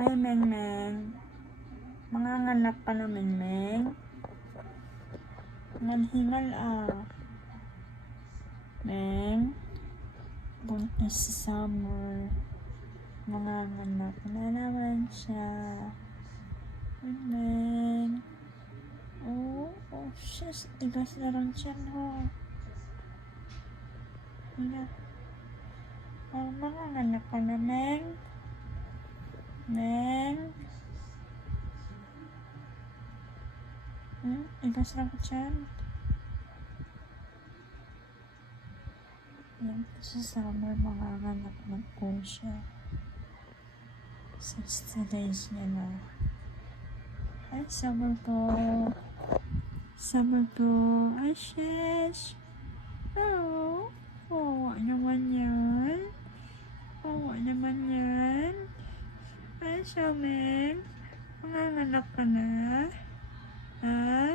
Ay, Mengmeng. Manganganak ka na, Mengmeng. Nganhingal Meng. Buntis si Summer. Manganganak na naman siya. Mengmeng. Oh, sis. Tigas na lang siyan, ho. Manganganak ka na, Meng. Meng. Tigas lang siyan. Yan, sa Summer, manganganak na po siya. 60 days niya na. Ay, Summer ko. Summer ko. Ay, sis. Oh, naman yan. Naman yan. Ay, Summer. Manganganak ka na. Ha?